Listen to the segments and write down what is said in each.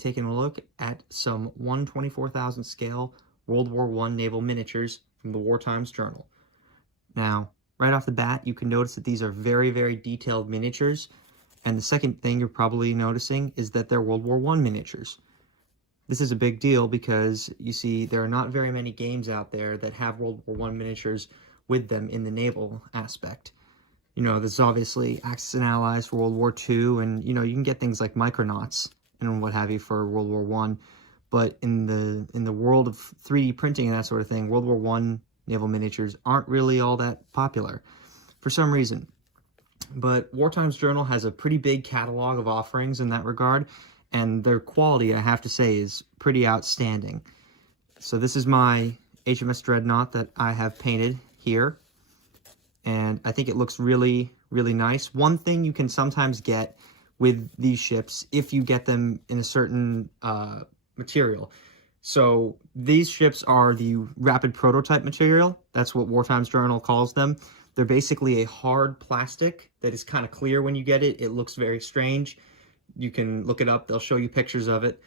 taking a look at some 1/24,000 scale World War I naval miniatures from the Wartimes Journal. Now, right off the bat, you can notice that these are very, very detailed miniatures, and the second thing you're probably noticing is that they're World War I miniatures. This is a big deal because, you see, there are not very many games out there that have World War I miniatures with them in the naval aspect. You know, there's obviously Axis and Allies for World War II, and, you know, you can get things like Micronauts and what have you for World War I. But in the world of 3D printing and that sort of thing, World War I naval miniatures aren't really all that popular for some reason. But Wartimes Journal has a pretty big catalog of offerings in that regard, and their quality, I have to say, is pretty outstanding. So this is my Hms Dreadnought that I have painted here, and I think it looks really, really nice. One thing you can sometimes get with these ships, if you get them in a certain material. So these ships are the rapid prototype material. That's what Wartimes Journal calls them. They're basically a hard plastic that is kind of clear when you get it. It looks very strange. You can look it up. They'll show you pictures of it.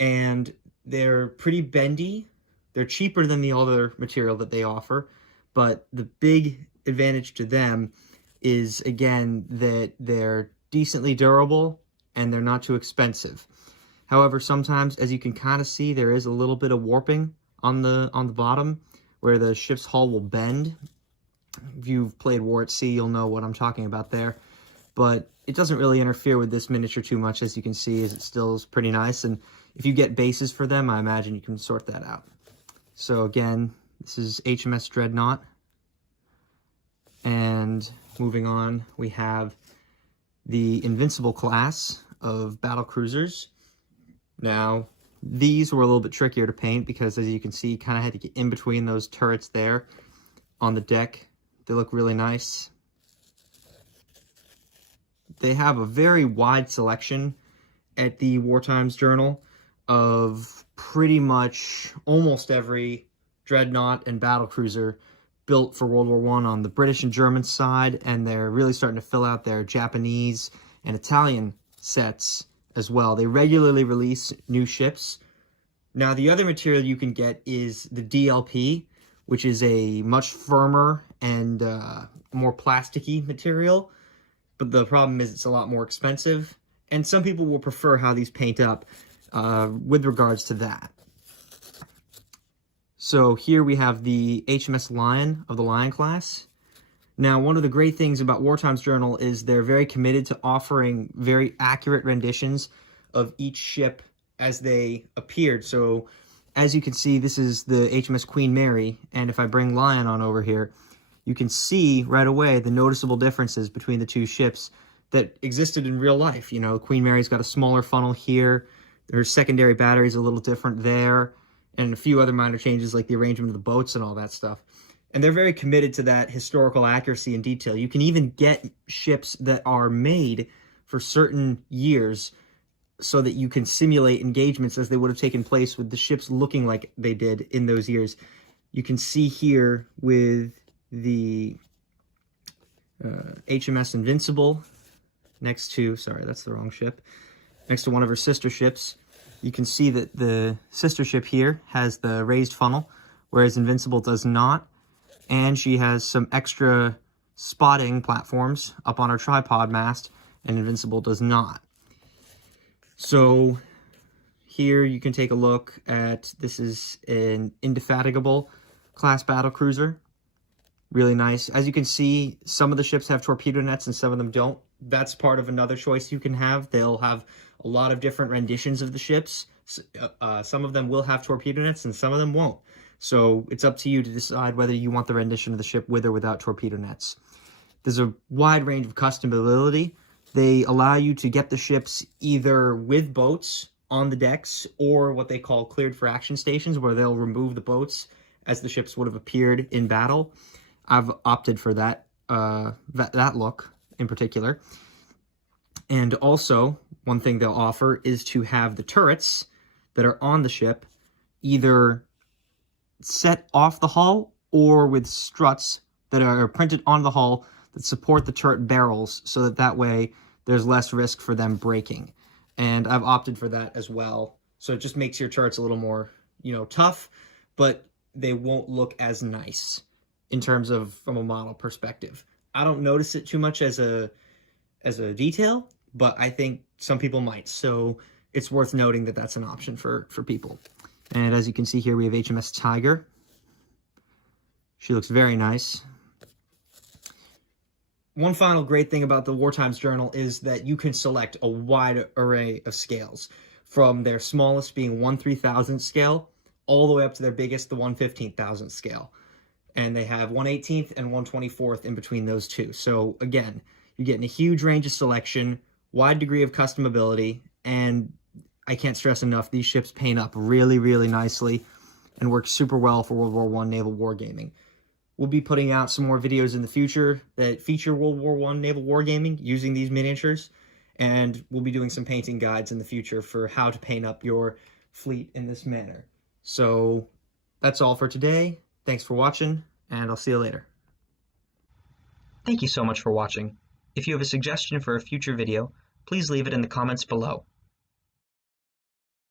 And they're pretty bendy. They're cheaper than the other material that they offer. But the big advantage to them is, again, that they're decently durable and they're not too expensive. However, sometimes, as you can kind of see, there is a little bit of warping on the bottom where the ship's hull will bend. If you've played War at Sea, you'll know what I'm talking about there. But it doesn't really interfere with this miniature too much, as you can see, as it still is pretty nice. And if you get bases for them, I imagine you can sort that out. So again, this is Hms Dreadnought. And moving on, we have the Invincible class of battle cruisers. Now, these were a little bit trickier to paint because, as you can see, you kind of had to get in between those turrets there on the deck. They look really nice. They have a very wide selection at the Wartimes Journal of pretty much almost every dreadnought and battlecruiser built for World War I on the British and German side, and they're really starting to fill out their Japanese and Italian sets as well. They regularly release new ships. Now, the other material you can get is the DLP, which is a much firmer and more plasticky material. But the problem is it's a lot more expensive, and some people will prefer how these paint up with regards to that. So here we have the Hms Lion of the Lion class. Now, one of the great things about Wartimes Journal is they're very committed to offering very accurate renditions of each ship as they appeared. So, as you can see, this is the Hms Queen Mary, and if I bring Lion on over here, you can see right away the noticeable differences between the two ships that existed in real life. You know, Queen Mary's got a smaller funnel here, her secondary battery's a little different there, and a few other minor changes like the arrangement of the boats and all that stuff. And they're very committed to that historical accuracy and detail. You can even get ships that are made for certain years so that you can simulate engagements as they would have taken place with the ships looking like they did in those years. You can see here with the HMS Invincible next to, sorry, that's the wrong ship, next to one of her sister ships. You can see that the sister ship here has the raised funnel, whereas Invincible does not. And she has some extra spotting platforms up on her tripod mast, and Invincible does not. So here you can take a look at, this is an Indefatigable class battlecruiser. Really nice. As you can see, some of the ships have torpedo nets and some of them don't. That's part of another choice you can have. They'll have a lot of different renditions of the ships. Some of them will have torpedo nets and some of them won't. So it's up to you to decide whether you want the rendition of the ship with or without torpedo nets. There's a wide range of customability. They allow you to get the ships either with boats on the decks or what they call cleared for action stations, where they'll remove the boats as the ships would have appeared in battle. I've opted for that look in particular. And also, one thing they'll offer is to have the turrets that are on the ship either set off the hull or with struts that are printed on the hull that support the turret barrels, so that way there's less risk for them breaking. and I've opted for that as well. So it just makes your turrets a little more, tough, but they won't look as nice in terms of from a model perspective. I don't notice it too much as a detail, but I think some people might. So it's worth noting that that's an option for people. And as you can see here, we have HMS Tiger. She looks very nice. One final great thing about the War Times Journal is that you can select a wide array of scales, from their smallest being 1/3000th scale all the way up to their biggest, the 1/15,000th scale. And they have 1/18th and 1/24th in between those two. So again, you're getting a huge range of selection, wide degree of customability, and I can't stress enough, these ships paint up really, really nicely and work super well for World War I naval wargaming. We'll be putting out some more videos in the future that feature World War I naval wargaming using these miniatures, and we'll be doing some painting guides in the future for how to paint up your fleet in this manner. So that's all for today. Thanks for watching, and I'll see you later. Thank you so much for watching. If you have a suggestion for a future video, please leave it in the comments below.